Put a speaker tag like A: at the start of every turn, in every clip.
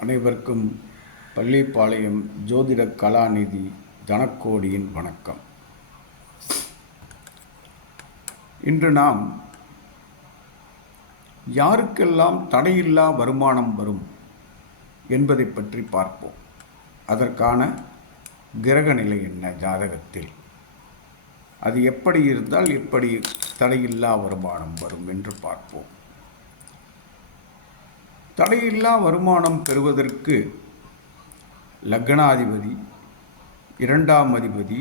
A: அனைவருக்கும் பள்ளிப்பாளையம் ஜோதிட கலாநிதி தனக்கோடியின் வணக்கம். இன்று நாம் யாருக்கெல்லாம் தடையில்லா வருமானம் வரும் என்பதை பற்றி பார்ப்போம். அதற்கான கிரக நிலை என்ன ஜாதகத்தில்? அது எப்படி இருந்தால் எப்படி தடையில்லா வருமானம் வரும் என்று பார்ப்போம். தடையில்லா வருமானம் பெறுவதற்கு லக்னாதிபதி இரண்டாம் அதிபதி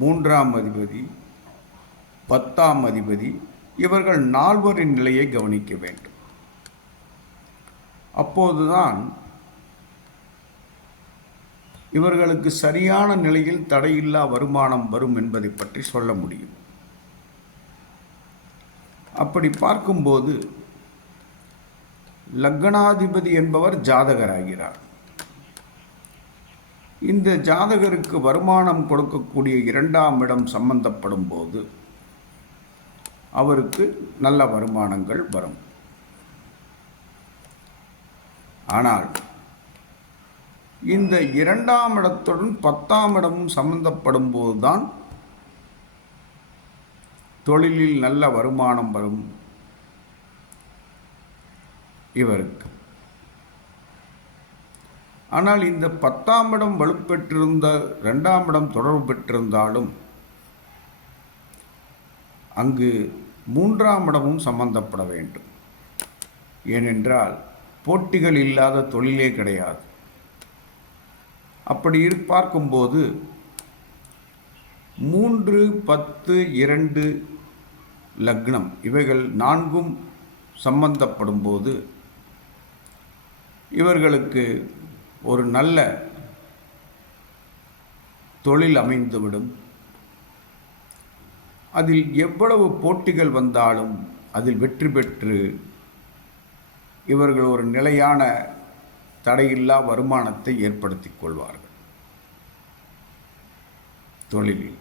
A: மூன்றாம் அதிபதி பத்தாம் அதிபதி இவர்கள் நால்வரின் நிலையை கவனிக்க வேண்டும். அப்போதுதான் இவர்களுக்கு சரியான நிலையில் தடையில்லா வருமானம் வரும் என்பதை பற்றி சொல்ல முடியும். அப்படி பார்க்கும்போது லக்னாதிபதி என்பவர் ஜாதகராகிறார். இந்த ஜாதகருக்கு வருமானம் கொடுக்கக்கூடிய இரண்டாம் இடம் சம்பந்தப்படும் போது அவருக்கு நல்ல வருமானங்கள் வரும். ஆனால் இந்த இரண்டாம் இடத்துடன் பத்தாம் இடமும் சம்பந்தப்படும் போதுதான் தொழிலில் நல்ல வருமானம் வரும். இவருக்கு. ஆனால் இந்த பத்தாம் இடம் வலுப்பெற்றிருந்த ரெண்டாம் இடம் தொடர்பு பெற்றிருந்தாலும் அங்கு மூன்றாம் இடமும் சம்பந்தப்பட வேண்டும். ஏனென்றால் போட்டிகள் இல்லாத தொழிலே கிடையாது. அப்படி இரு பார்க்கும்போது மூன்று பத்து இரண்டு லக்னம் இவைகள் நான்கும் சம்பந்தப்படும் போது இவர்களுக்கு ஒரு நல்ல தொழில் அமைந்துவிடும். அதில் எவ்வளவு போட்டிகள் வந்தாலும் அதில் வெற்றி பெற்று இவர்கள் ஒரு நிலையான தடையில்லா வருமானத்தை ஏற்படுத்தி கொள்வார்கள். தொழிலில்.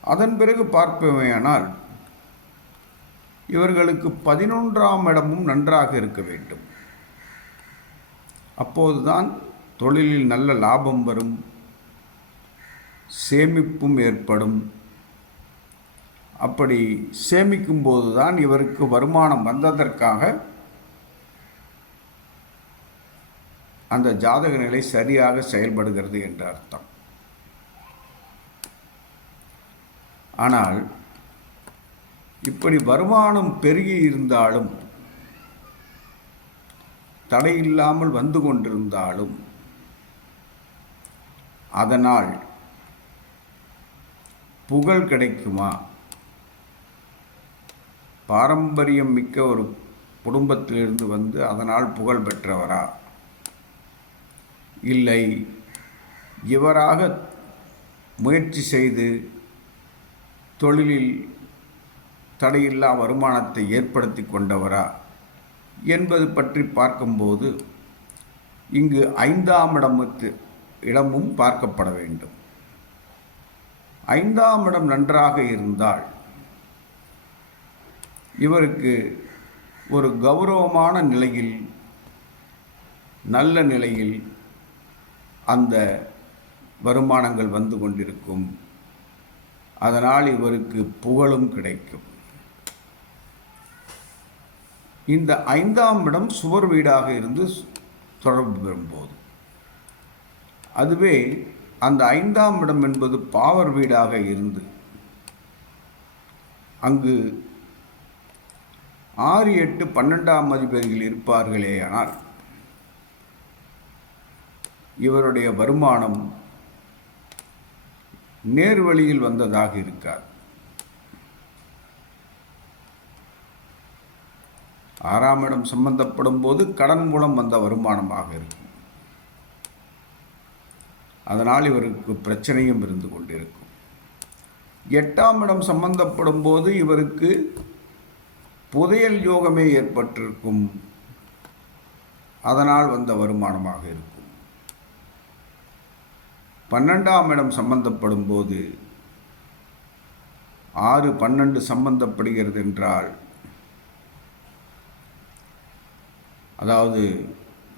A: அதன் பிறகு பார்ப்பவையானால் இவர்களுக்கு பதினொன்றாம் இடமும் நன்றாக இருக்க வேண்டும். அப்போதுதான் தொழிலில் நல்ல லாபம் வரும் சேமிப்பும் ஏற்படும். அப்படி சேமிக்கும்போது தான் இவருக்கு வருமானம் வந்ததற்காக அந்த ஜாதக நிலை சரியாக செயல்படுகிறது என்ற அர்த்தம். ஆனால் இப்படி வருமானம் பெருகி இருந்தாலும் தடையில்லாமல் வந்து கொண்டிருந்தாலும் அதனால் புகழ் கிடைக்குமா? பாரம்பரியம் மிக்க ஒரு குடும்பத்திலிருந்து வந்து அதனால் புகழ் பெற்றவரா? இல்லை. இவராக முயற்சி செய்து தொழிலில் தடையில்லா வருமானத்தை ஏற்படுத்தி கொண்டவரா? என்பது பற்றி பார்க்கும்போது இங்கு ஐந்தாம் இடமுத்து இடமும் பார்க்கப்பட வேண்டும். ஐந்தாம் இடம் நன்றாக இருந்தால் இவருக்கு ஒரு கௌரவமான நிலையில் நல்ல நிலையில் அந்த வருமானங்கள் வந்து கொண்டிருக்கும். அதனால் இவருக்கு புகழும் கிடைக்கும். இந்த ஐந்தாம் இடம் சுவர் வீடாக இருந்து தொடர்பு பெறும்போது. அதுவே அந்த ஐந்தாம் இடம் என்பது பாவர் வீடாக இருந்து அங்கு ஆறு எட்டு பன்னெண்டாம் அதிபதிகள் இருப்பார்களே ஆனால் இவருடைய வருமானம் நேர்வழியில் வந்ததாக இருக்காது. ஆறாம் இடம் சம்பந்தப்படும் போது கடன் மூலம் வந்த வருமானமாக இருக்கும். அதனால் இவருக்கு பிரச்சனையும் இருந்து கொண்டிருக்கும். எட்டாம் இடம் சம்பந்தப்படும் போது இவருக்கு புதையல் யோகமே ஏற்பட்டிருக்கும். அதனால் வந்த வருமானமாக இருக்கும். பன்னெண்டாம் இடம் சம்பந்தப்படும் போது ஆறு பன்னெண்டு சம்பந்தப்படுகிறது என்றால் அதாவது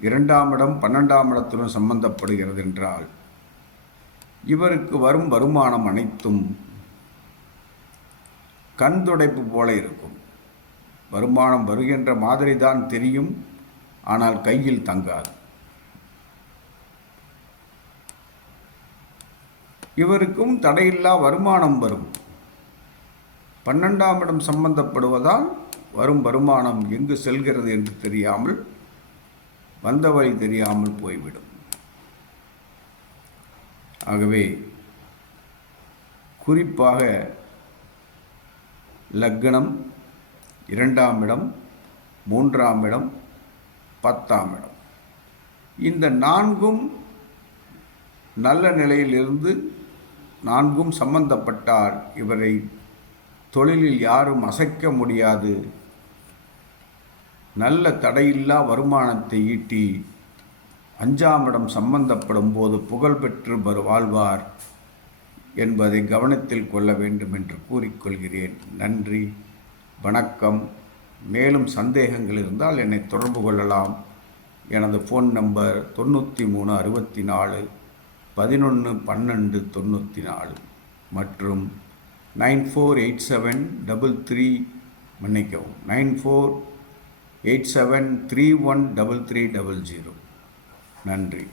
A: இரண்டாம் இடம் பன்னெண்டாம் இடத்துடன் சம்பந்தப்படுகிறது என்றால் இவருக்கு வரும் வருமானம் அனைத்தும் கண் துடைப்பு போல இருக்கும். வருமானம் வருகின்ற மாதிரி தான் தெரியும் ஆனால் கையில் தங்காது. இவருக்கும் தடையில்லா வருமானம் வரும். பன்னெண்டாம் இடம் சம்பந்தப்படுவதால் வரும் வருமானம் எங்கு செல்கிறது என்று தெரியாமல் வந்த வழி தெரியாமல் போய்விடும். ஆகவே குறிப்பாக லக்னம் இரண்டாம் இடம் மூன்றாம் இடம் பத்தாம் இடம். இந்த நான்கும் நல்ல நிலையிலிருந்து நான்கும் சம்பந்தப்பட்டார். இவரை தொழிலில் யாரும் அசைக்க முடியாது. நல்ல தடையில்லா வருமானத்தை ஈட்டி அஞ்சாம் இடம் சம்பந்தப்படும் போது புகழ் பெற்று வாழ்வார் என்பதை கவனத்தில் கொள்ள வேண்டும் என்று கூறிக்கொள்கிறேன். நன்றி. வணக்கம். மேலும் சந்தேகங்கள் இருந்தால் என்னை தொடர்பு கொள்ளலாம். எனது ஃபோன் நம்பர் தொண்ணூற்றி மூணு அறுபத்தி நாலு பதினொன்று பன்னெண்டு தொண்ணூற்றி நாலு மற்றும் nine four eight seven double three மன்னிக்கவும். Nine four eight seven three one double three double zero நன்றி.